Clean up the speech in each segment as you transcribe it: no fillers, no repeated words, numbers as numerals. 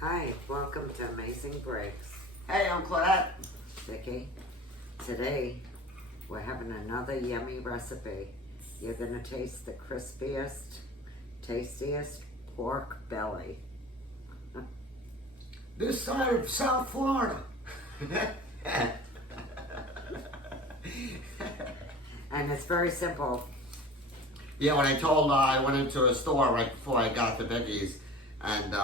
Hi, welcome to Amazing Breaks. Hey, I'm Claudette. Vicky, today we're having another yummy recipe. You're gonna taste the crispiest, tastiest pork belly. This side of South Florida. And it's very simple. Yeah, when I went into a store right before I got to Vicky's, and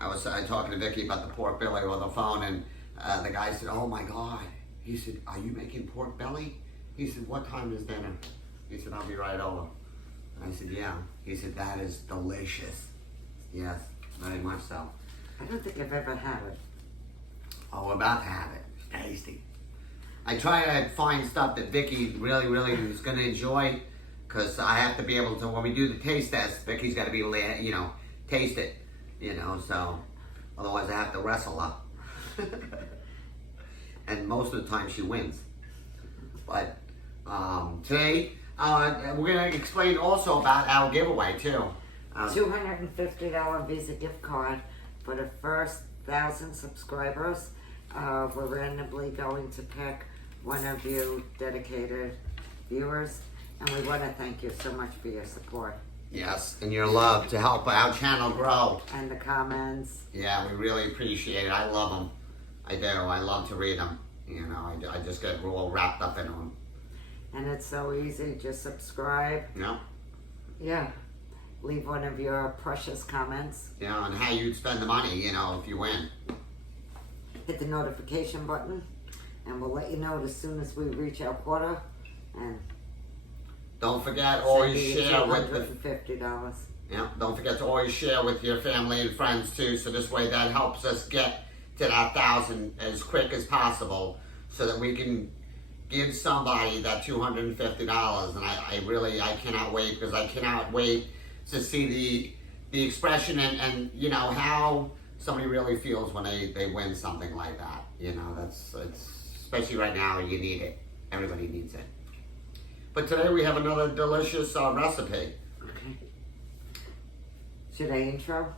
I was talking to Vicky about the pork belly on the phone, and the guy said, "Oh my God," he said, "Are you making pork belly?" He said, "What time is dinner?" He said, "I'll be right over." And I said, "Yeah." He said, "That is delicious." Yes, very much so. I don't think I've ever had it. Oh, we're about to have it. It's tasty. I try to find stuff that Vicky really is going to enjoy, because I have to be able to, when we do the taste test, Vicky's got to be, taste it, so otherwise I have to wrestle her. And most of the time she wins. But today, we're going to explain also about our giveaway too. $250 Visa gift card for the first 1,000 subscribers. We're randomly going to pick one of you dedicated viewers, and we want to thank you so much for your support. Yes, and your love to help our channel grow. And the comments. Yeah, we really appreciate it. I love them. I do. I love to read them. I just get real wrapped up in them. And it's so easy. Just subscribe. Yeah. Yeah. Leave one of your precious comments. Yeah, and how you'd spend the money, if you win. Hit the notification button, and we'll let you know as soon as we reach our quota. And don't forget, always share with the $250. Yeah, don't forget to always share with your family and friends too. So this way, that helps us get to that 1,000 as quick as possible, so that we can give somebody that $250. And I cannot wait, because I cannot wait to see the expression and how somebody really feels when they win something like that. It's especially right now, you need it. Everybody needs it. But today we have another delicious recipe. Okay. Should I intro?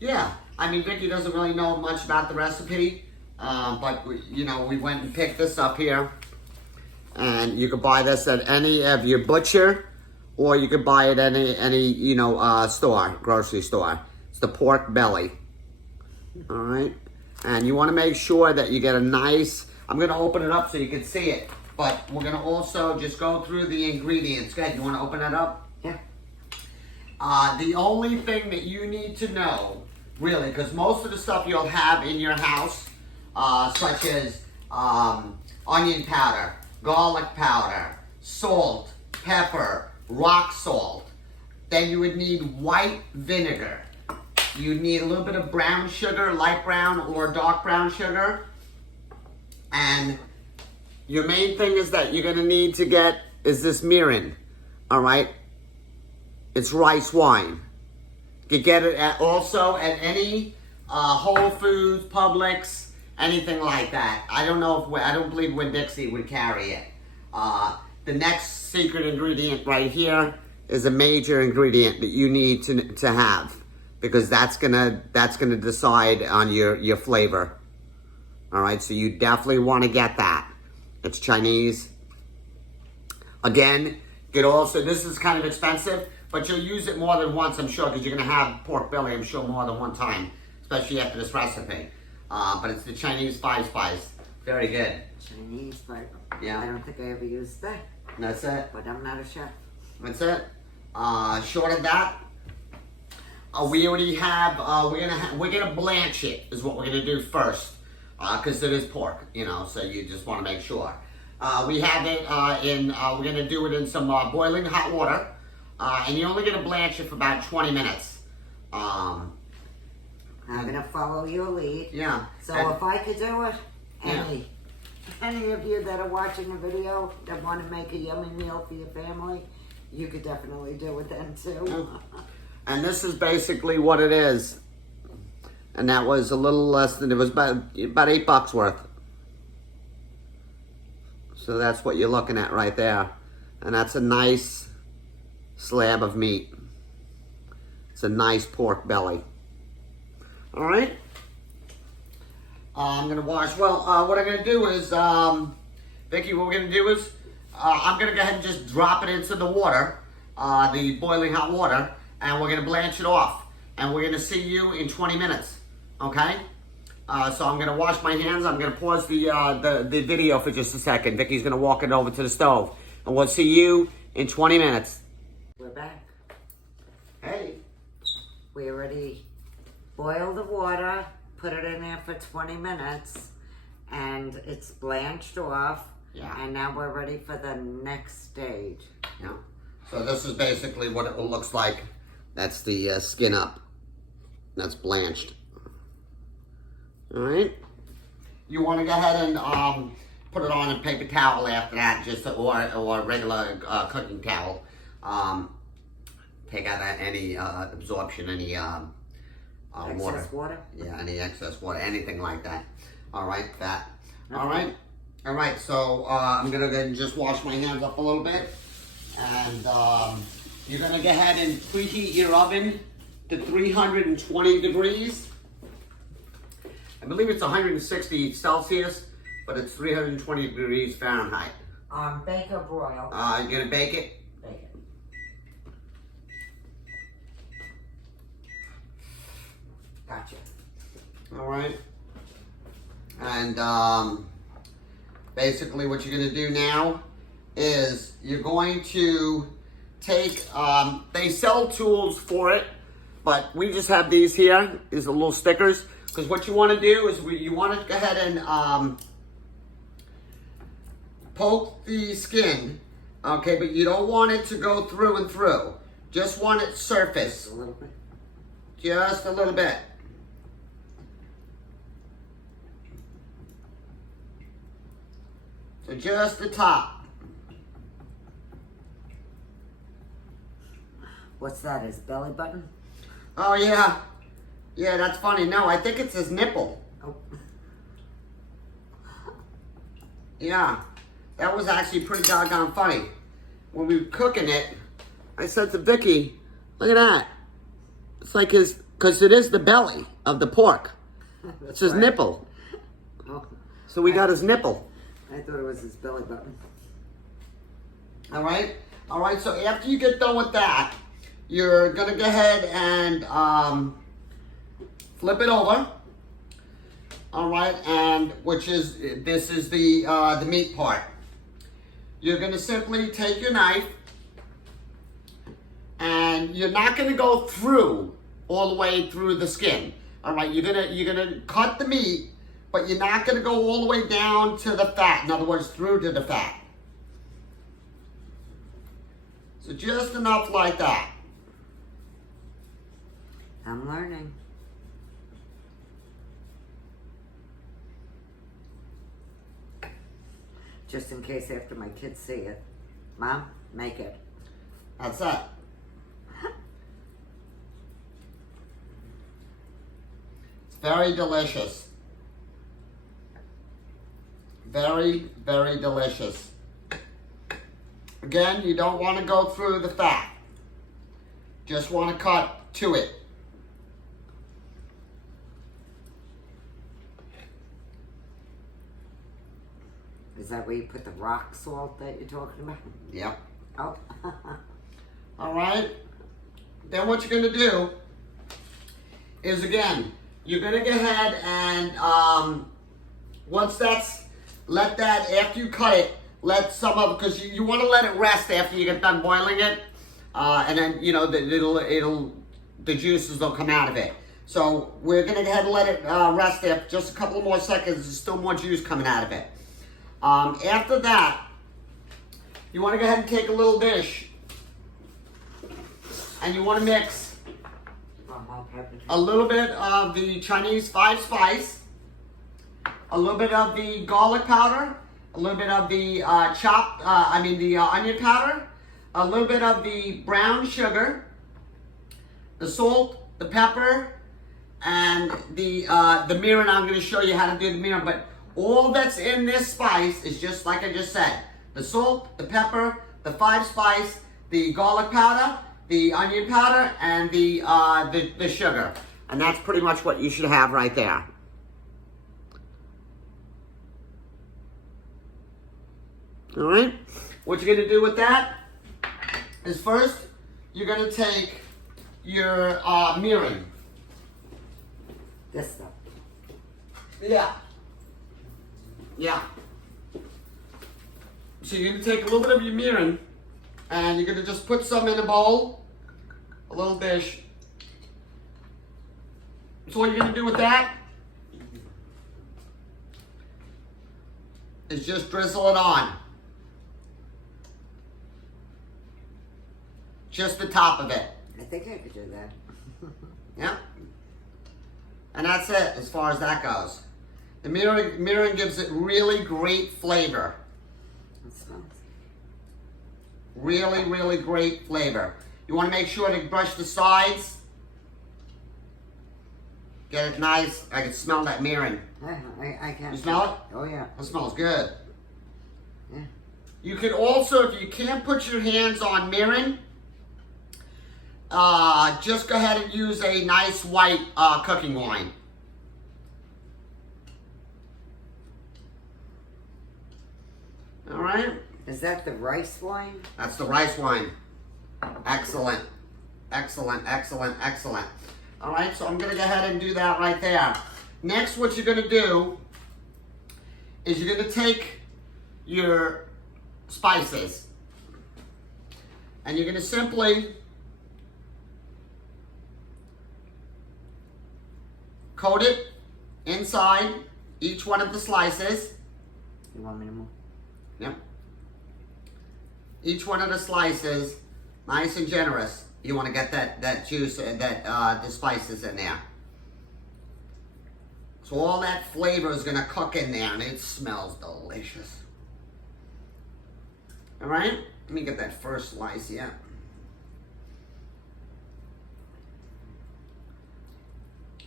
Yeah, I mean, Vicky doesn't really know much about the recipe, but we went and picked this up here, and you could buy this at any of your butcher, or you could buy it at any store, grocery store. It's the pork belly. All right, and you want to make sure that you get a nice. I'm going to open it up so you can see it, but we're going to also just go through the ingredients. Go ahead. You want to open it up? Yeah. The only thing that you need to know, really, because most of the stuff you'll have in your house, such as onion powder, garlic powder, salt, pepper, rock salt. Then you would need white vinegar. You need a little bit of brown sugar, light brown or dark brown sugar. And your main thing is that you're going to need to get is this Mirin. All right? It's rice wine. You can get it also at any Whole Foods, Publix, anything like that. I don't believe Winn-Dixie would carry it. The next secret ingredient right here is a major ingredient that you need to have, because that's gonna decide on your flavor. All right, so you definitely want to get that. It's Chinese. Again, this is kind of expensive, but you'll use it more than once, I'm sure, because you're gonna have pork belly, I'm sure, more than one time, especially after this recipe. But it's the Chinese 5-spice. Very good. Chinese, but Yeah. I don't think I ever used that. That's it. But I'm not a chef. That's it. Short of that, we already have. We're gonna blanch it. Is what we're gonna do first, because it is pork. So you just want to make sure. We have it we're gonna do it in some boiling hot water, and you're only gonna blanch it for about 20 minutes. I'm gonna follow your lead. Yeah. So if I could do it, any of you that are watching the video that want to make a yummy meal for your family, you could definitely do it then too. And this is basically what it is. And that was a little less than, it was about $8 worth. So that's what you're looking at right there. And that's a nice slab of meat. It's a nice pork belly. All right, I'm gonna wash. Well, what I'm gonna do is, Vicky, what we're gonna do is, I'm gonna go ahead and just drop it into the water, the boiling hot water, and we're gonna blanch it off. And we're gonna see you in 20 minutes, okay? So I'm gonna wash my hands. I'm gonna pause the video for just a second. Vicky's gonna walk it over to the stove, and we'll see you in 20 minutes. We're back. Hey. We already boiled the water, put it in there for 20 minutes, and it's blanched off. Yeah. And now we're ready for the next stage. Yeah. So this is basically what it looks like. That's the skin up. That's blanched. All right. You want to go ahead and put it on a paper towel after that, just or regular cooking towel. Take out any absorption, any water. Excess water? Yeah, any excess water, anything like that. All right, that. Okay. All right. So I'm gonna go ahead and just wash my hands up a little bit, and you're gonna go ahead and preheat your oven to 320 degrees. I believe it's 160 Celsius, but it's 320 degrees Fahrenheit. Bake or broil? You're gonna bake it? Bake it. Gotcha. All right. And basically what you're gonna do now is you're going to take, they sell tools for it, but we just have these here, these are little stickers, because what you wanna do is you wanna go ahead and poke the skin, okay, but you don't want it to go through and through. Just want it surface. A little bit. Just a little bit. So just the top. What's that, his belly button? Oh yeah. Yeah, that's funny. No, I think it's his nipple. Oh. Yeah. That was actually pretty doggone funny. When we were cooking it, I said to Vicky, look at that. It's like his, because it is the belly of the pork. It's his nipple. Oh. So we got his nipple. I thought it was his belly button. All right. All right. So after you get done with that, you're going to go ahead and flip it over. All right. And this is the meat part. You're going to simply take your knife, and you're not going to go through all the way through the skin. All right. You're gonna cut the meat, but you're not going to go all the way down to the fat. In other words, through to the fat. So just enough like that. I'm learning. Just in case after my kids see it. Mom, make it. That's it. It's very delicious. Very, very delicious. Again, you don't want to go through the fat. Just want to cut to it. Is that where you put the rock salt that you're talking about? Yep. Oh. All right. Then what you're going to do is, again, you're going to go ahead and once let that, after you cut it, let some of, because you want to let it rest after you get done boiling it, and then, you know, the juices will come out of it. So we're going to go ahead and let it rest there just a couple more seconds. There's still more juice coming out of it. After that, you want to go ahead and take a little dish, and you want to mix a little bit of the Chinese 5 spice, a little bit of the garlic powder, a little bit of the onion powder, a little bit of the brown sugar, the salt, the pepper, and the mirin. I'm going to show you how to do the mirin, but all that's in this spice is just like I just said. The salt, the pepper, the 5 spice, the garlic powder, the onion powder, and the sugar. And that's pretty much what you should have right there. All right. What you're gonna do with that is first you're gonna take your mirin. This stuff. Yeah. Yeah. So you're gonna take a little bit of your mirin, and you're gonna just put some in a bowl, a little dish. So what you're gonna do with that is just drizzle it on. Just the top of it. I think I could do that. Yeah. And that's it as far as that goes. The mirin gives it really great flavor. It smells. Really, really great flavor. You want to make sure to brush the sides. Get it nice. I can smell that mirin. I can. You smell it? Oh yeah. It smells good. Yeah. You could also, if you can't put your hands on mirin, just go ahead and use a nice white cooking wine. All right. Is that the rice wine? That's the rice wine. Excellent. Excellent, excellent, excellent. All right, so I'm going to go ahead and do that right there. Next, what you're going to do is you're going to take your spices and you're going to simply coat it inside each one of the slices. You want me to move? Yep. Each one of the slices, nice and generous. You want to get that juice, the spices in there. So all that flavor is going to cook in there, and it smells delicious. All right? Let me get that first slice, yeah.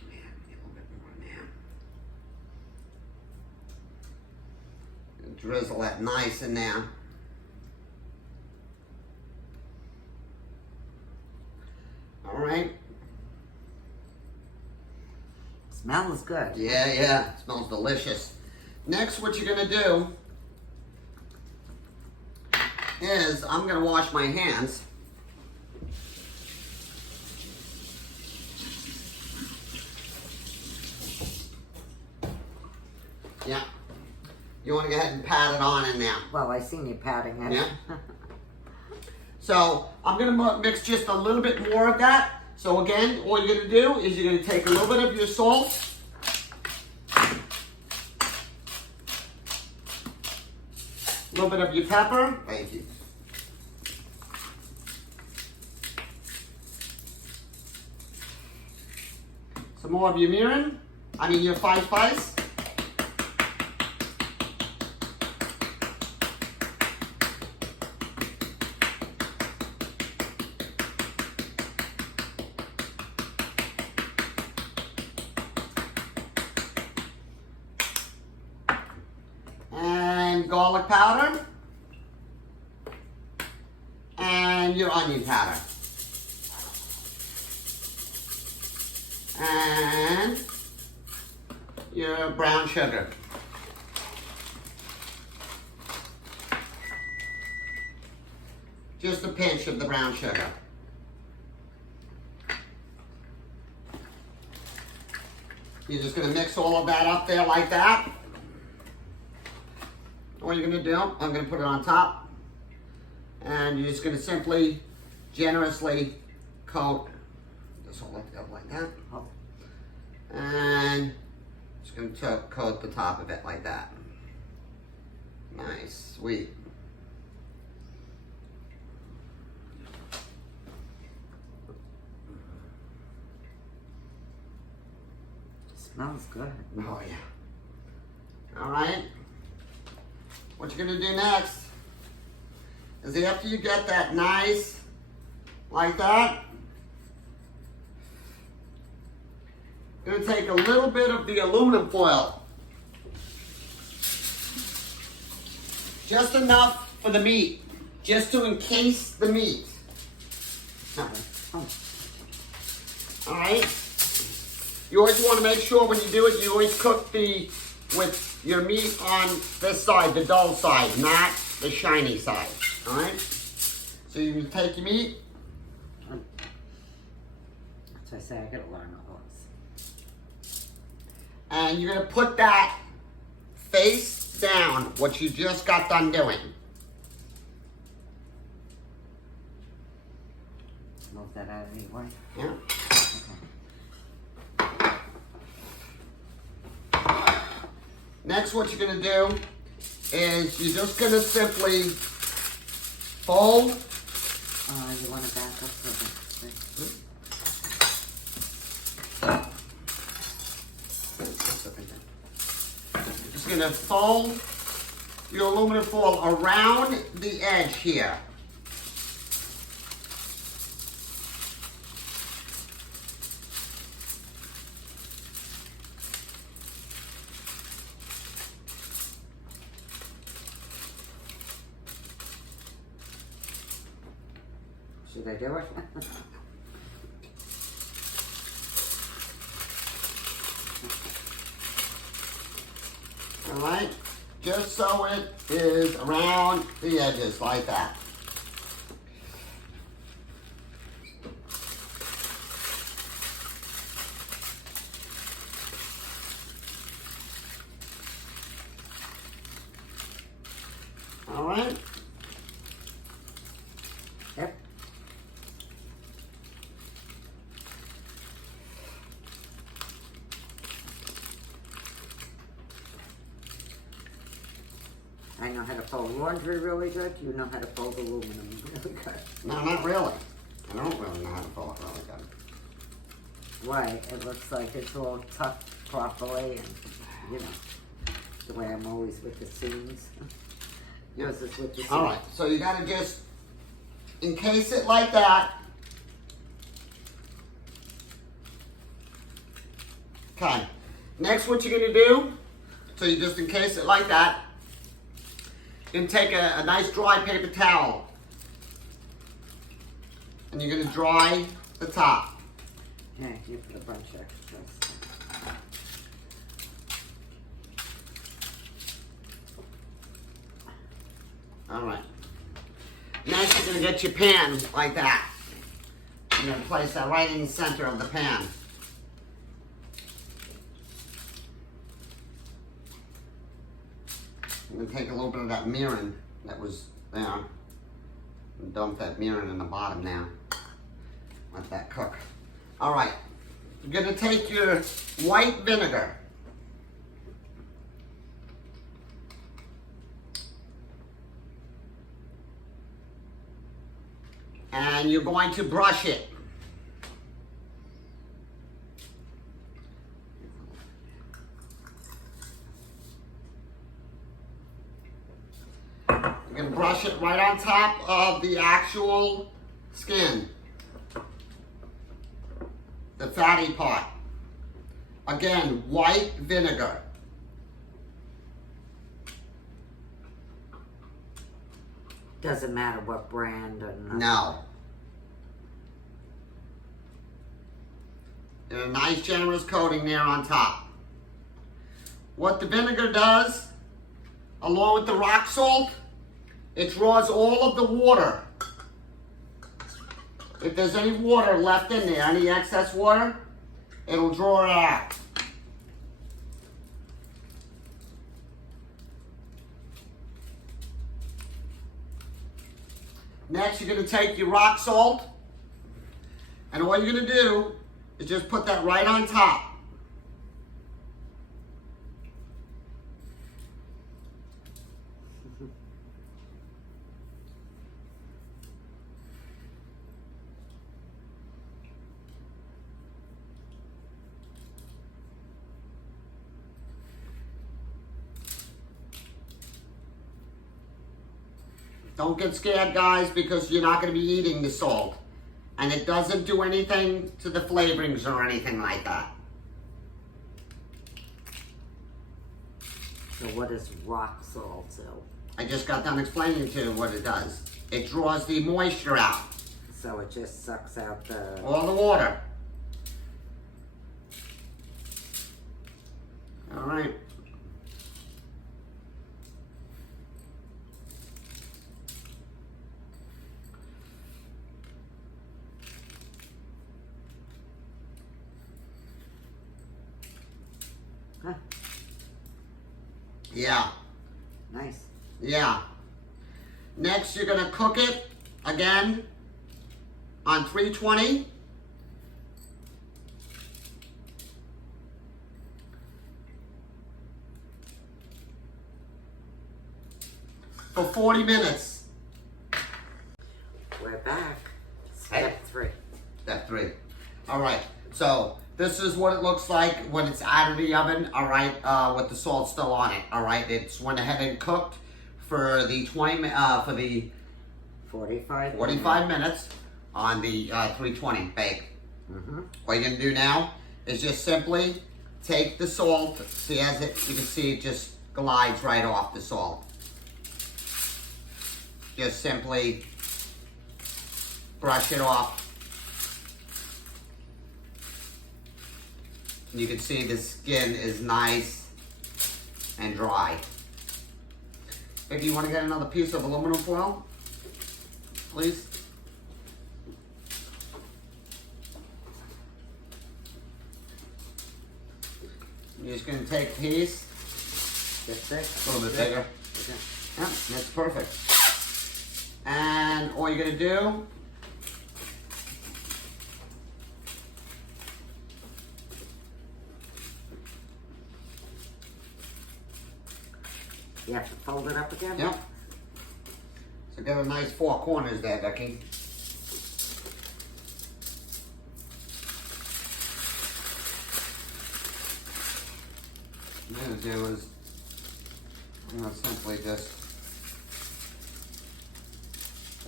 Man, a little bit more in there. Drizzle that nice in there. All right. Smells good. Yeah, yeah. It smells delicious. Next, what you're going to do is I'm going to wash my hands. Yeah. You want to go ahead and pat it on in there. Well, I seen you patting it. Yeah. So I'm going to mix just a little bit more of that. So again, all you're going to do is you're going to take a little bit of your salt. A little bit of your pepper. Thank you. Some more of your mirin. Your five spice. Garlic powder and your onion powder and your brown sugar. Just a pinch of the brown sugar. You're just going to mix all of that up there like that. What you're going to do, I'm going to put it on top, and you're just going to simply, generously coat this all up like that, and just going to coat the top of it like that. Nice, sweet. Smells good. Oh yeah. All right. What you're going to do next is after you get that nice, like that, you're going to take a little bit of the aluminum foil. Just enough for the meat, just to encase the meat. All right? You always want to make sure when you do it, you always cook the with your meat on this side, the dull side, not the shiny side. All right? So you can take your meat. So I say I gotta learn all this. And you're gonna put that face down, what you just got done doing. Move that out of the way. Yeah. Okay. Next, what you're gonna do is you're just gonna simply fold. You want to back up for the thing? Just gonna fold your aluminum foil around the edge here. Should I do it? All right, just so it is around the edges like that. All right. Yep. I know how to fold laundry really good. You know how to fold aluminum really good. No, not really. I don't really know how to fold it really good. Why? It looks like it's all tucked properly and, you know, the way I'm always with the seams. Yours is with the seams. All right, so you gotta just encase it like that. Okay, next what you're gonna do, so you just encase it like that, you're gonna take a nice dry paper towel and you're gonna dry the top. Yeah, you put a bunch of extras. All right. Next, you're gonna get your pan like that. You're gonna place that right in the center of the pan. I'm gonna take a little bit of that mirin that was there and dump that mirin in the bottom now. Let that cook. All right. You're gonna take your white vinegar. And you're going to brush it. You're going to brush it right on top of the actual skin. The fatty part. Again, white vinegar. Doesn't matter what brand or nothing. No. And a nice generous coating there on top. What the vinegar does, along with the rock salt, it draws all of the water. If there's any water left in there, any excess water, it'll draw it out. Next, you're going to take your rock salt, and all you're going to do is just put that right on top. Don't get scared, guys, because you're not going to be eating the salt. And it doesn't do anything to the flavorings or anything like that. So what does rock salt do? I just got done explaining to you what it does. It draws the moisture out. So it just sucks out the... All the water. All right. Huh, Yeah. nice. Yeah. Next, you're going to cook it again on 320. For 40 minutes. We're back. Step 3. Step 3. All right. So this is what it looks like when it's out of the oven. All right. With the salt still on it. All right. It's went ahead and cooked for the 45 minutes on the 320 bake. What you're gonna do now is just simply take the salt. See, as it, you can see, it just glides right off the salt. Just simply brush it off. You can see the skin is nice and dry. If you want to get another piece of aluminum foil, please. You're just going to take a piece. Just this. A little bit bigger. Okay. Yeah, that's perfect. And all you're going to do, You have to fold it up again? yep. So get a nice 4 corners there, Becky. What I'm going to do is, I'm going to simply just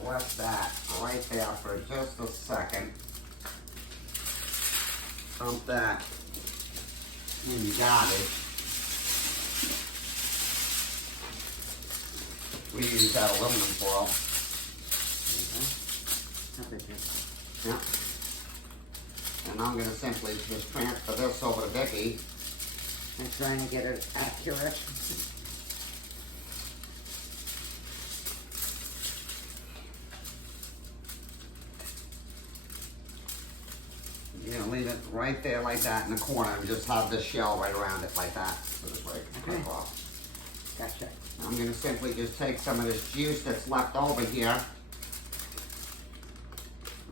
left that right there for just a second. Dump that. And you got it. We use that aluminum foil. Yeah. And I'm going to simply just transfer this over to Vicky. I'm trying to get it accurate. You know, leave it right there like that in the corner and just have the shell right around it like that. So this way it can Okay. cook off. Gotcha. I'm going to simply just take some of this juice that's left over here.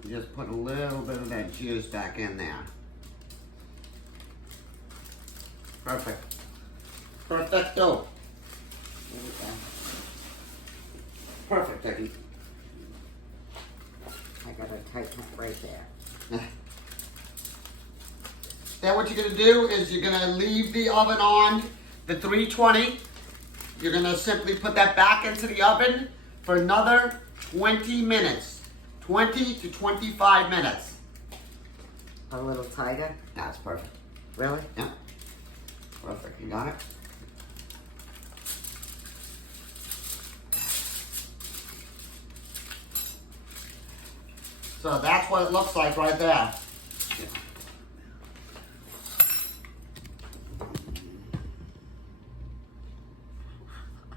Just put a little bit of that juice back in there. Perfect. Perfecto. There we go. Perfect, Vicky. I gotta tighten it right there. Now what you're going to do is you're going to leave the oven on the 320. You're going to simply put that back into the oven for another 20 minutes. 20 to 25 minutes. A little tighter? That's perfect. Really? Yeah. Perfect. You got it? So that's what it looks like right there.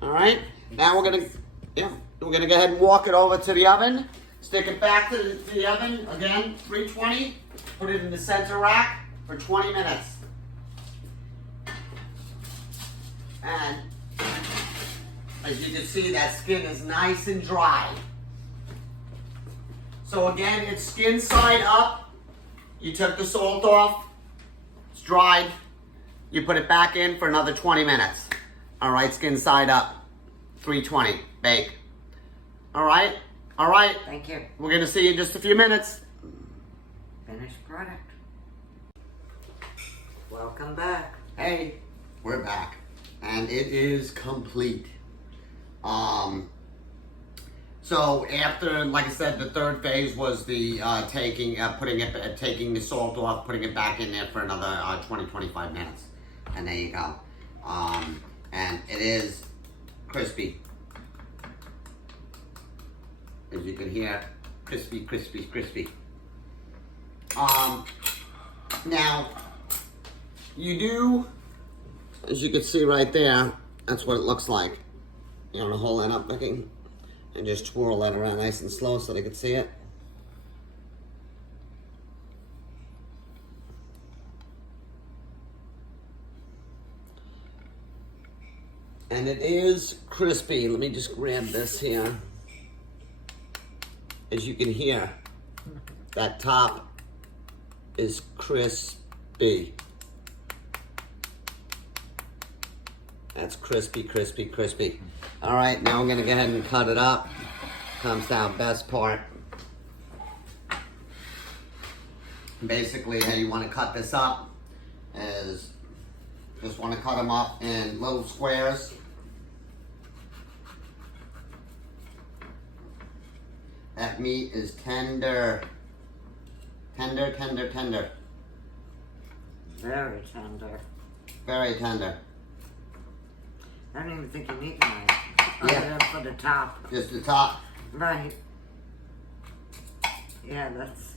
All right. Now we're gonna go ahead and walk it over to the oven. Stick it back to the oven again, 320. Put it in the center rack for 20 minutes. And as you can see, that skin is nice and dry. So again, it's skin side up. You took the salt off. It's dried. You put it back in for another 20 minutes. All right, skin side up. 320, bake. All right, all right. Thank you. We're gonna see you in just a few minutes. Finished product. Welcome back. Hey, we're back. And it is complete. So after, like I said, the third phase was the taking the salt off, putting it back in there for another 20-25 minutes. And there you go. And it is crispy. As you can hear, crispy, crispy, crispy. Now, you do, as you can see right there, that's what it looks like. You want to hold that up, Vicky, and just twirl that around nice and slow so they can see it. And it is crispy. Let me just grab this here. As you can hear, that top is crispy. That's crispy, crispy, crispy. All right, now I'm gonna go ahead and cut it up. Comes down best part. Basically, how you wanna cut this up is just wanna cut them up in little squares. That meat is tender. Tender, tender, tender. Very tender. Very tender. I don't even think you need a knife. Other than for the top. Just the top. Right. Yeah, that's...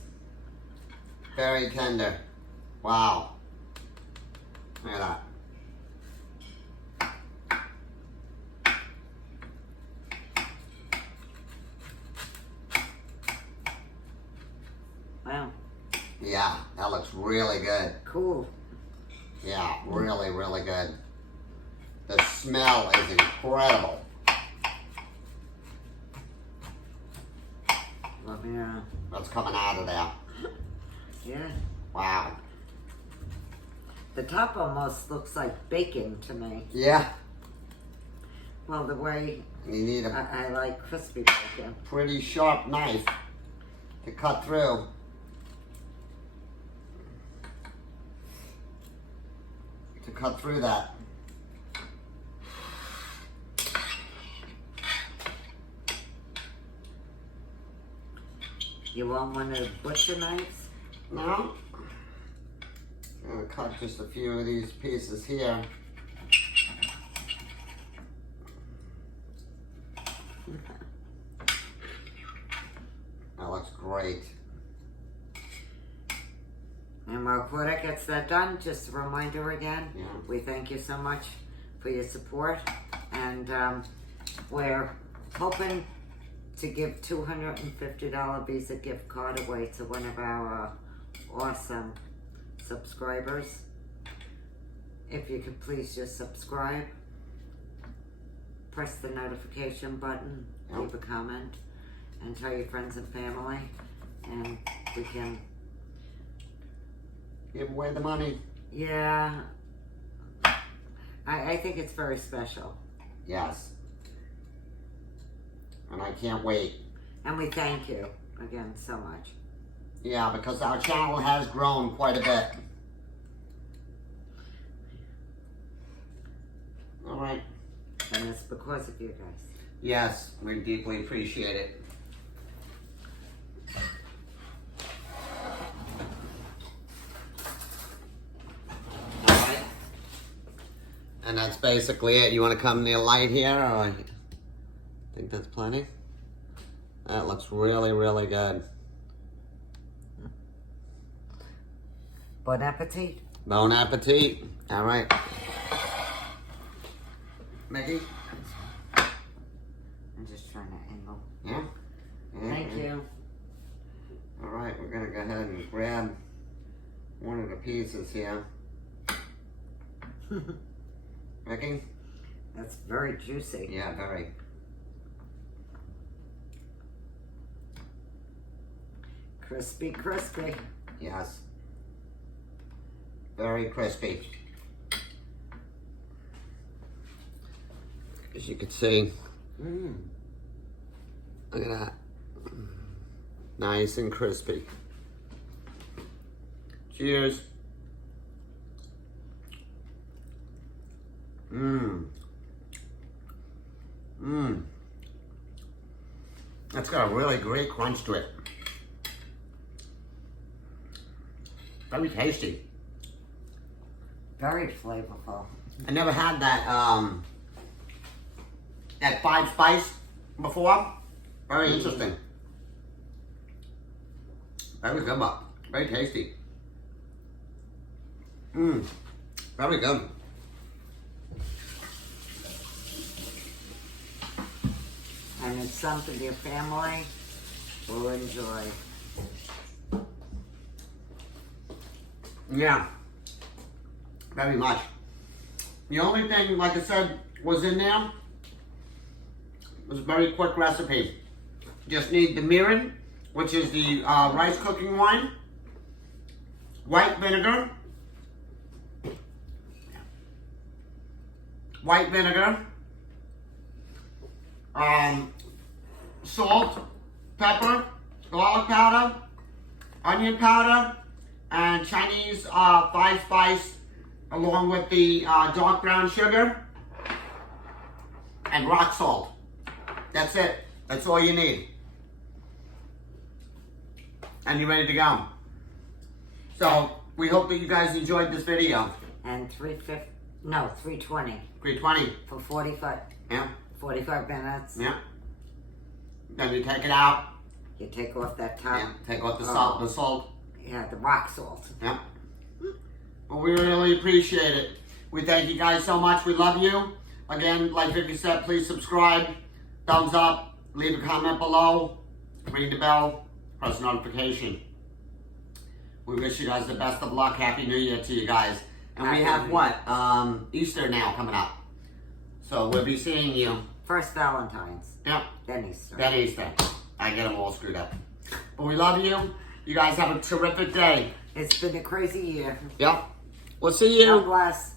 Very tender. Wow. Look at that. Wow. Yeah, that looks really good. Cool. Yeah, really, really good. The smell is incredible. Let me, What's coming out of there? yeah. Wow. The top almost looks like bacon to me. Yeah. Well, the way You need a I like crispy bacon. pretty sharp knife to cut through. To cut through that. You want one of the butcher knives? No. I'm gonna cut just a few of these pieces here. That looks great. And while Claudette gets that done, just a reminder again, Yeah. we thank you so much for your support. And we're hoping to give $250 Visa gift card away to one of our awesome subscribers. If you could please just subscribe, press the notification button, leave a comment, and tell your friends and family, and we can... Give away the money. Yeah, I think it's very special. Yes. And I can't wait. And we thank you again so much. Yeah, because our channel has grown quite a bit. All right. And it's because of you guys. Yes, we deeply appreciate it. All right. And that's basically it. You want to come near light here, or I think that's plenty. That looks really, really good. Bon appetit. Bon appetit. All right. Mickey? I'm just trying to angle. Yeah? Thank you. All right, we're gonna go ahead and grab one of the pieces here. Mickey? That's very juicy. Yeah, very. Crispy, crispy. Yes. Very crispy. As you can see, Mmm. look at that. Nice and crispy. Cheers. Mmm. Mmm. That's got a really great crunch to it. Very tasty. Very flavorful. I never had that that 5 spice before. Very interesting. Very good, but very tasty. Mmm. Very good. And it's something your family will enjoy. Yeah. Very much. The only thing, like I said, was in there. It was a very quick recipe. Just need the mirin, which is the rice cooking wine, white vinegar, salt, pepper, garlic powder, onion powder, and Chinese 5-spice, along with the dark brown sugar and rock salt. That's it. That's all you need. And you're ready to go. So we hope that you guys enjoyed this video. And 320 320. for 45 Yeah. 45 minutes. Yeah. Then you take it out. You take off that top. Yeah. Take off the salt. The salt. Yeah, the rock salt. Yeah. Well, we really appreciate it. We thank you guys so much. We love you. Again, like Vicky said, please subscribe, thumbs up, leave a comment below, ring the bell, press notification. We wish you guys the best of luck. Happy New Year to you guys. And we have what? Easter now coming up. So we'll be seeing you. First Valentine's. Yep. Then Easter. Then Easter. I get them all screwed up. But we love you. You guys have a terrific day. It's been a crazy year. Yep. We'll see you. God bless.